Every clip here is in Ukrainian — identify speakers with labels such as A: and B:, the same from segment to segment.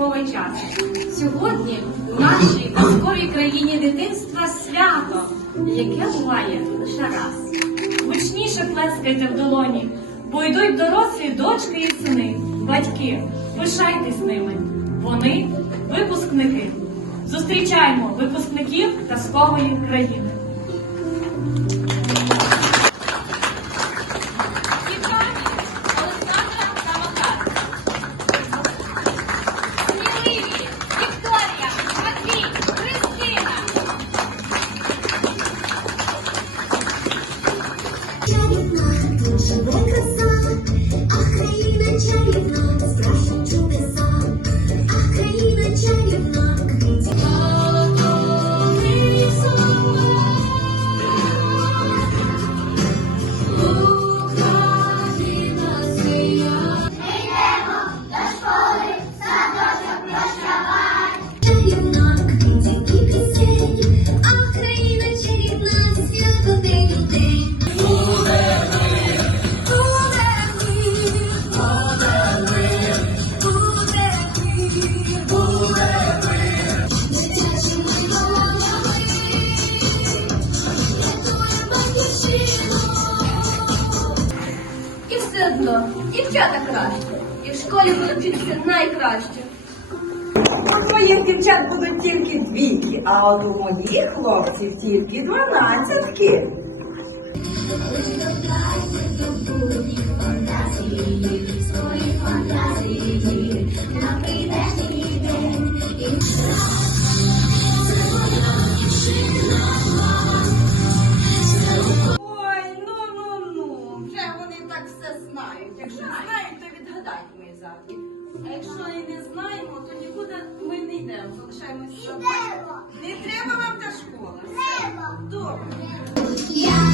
A: святковий час. Сьогодні в нашій казковій країні дитинства свято, яке буває лише раз. Гучніше плескайте в долоні, бо йдуть дорослі дочки і сини, батьки, пишайтесь ними. Вони випускники. Зустрічаємо випускників казкової країни.
B: Все дівчата краще. І в школі будуть вчитися найкраще.
C: У моїх дівчат будуть тільки двійки, а от у моїх хлопців тільки дванадцятки.
D: Знають. Якщо знають, то відгадають мої загадки. А якщо і не знаємо, то нікуди ми не йдемо. Залишаємося. Не треба вам та школа. Треба. Добре.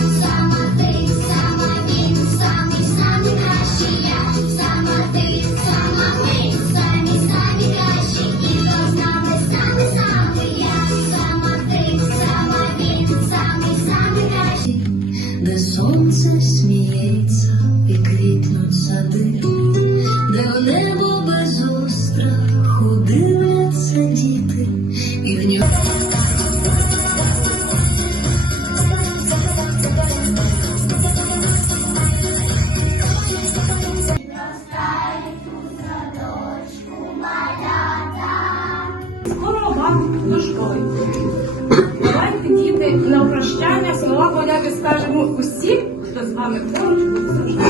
E: Давайте, діти, на прощання слова подяки скажемо усім, хто з вами поруч завжди.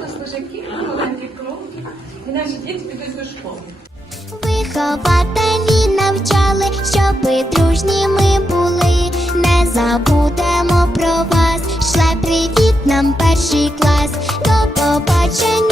E: на
F: служаки, маленькі кровки, і наші діти підуть до
A: школи. Вихователі навчали, щоб дружні ми були. Не забудемо про вас. Шле привіт нам перший клас. До побачення.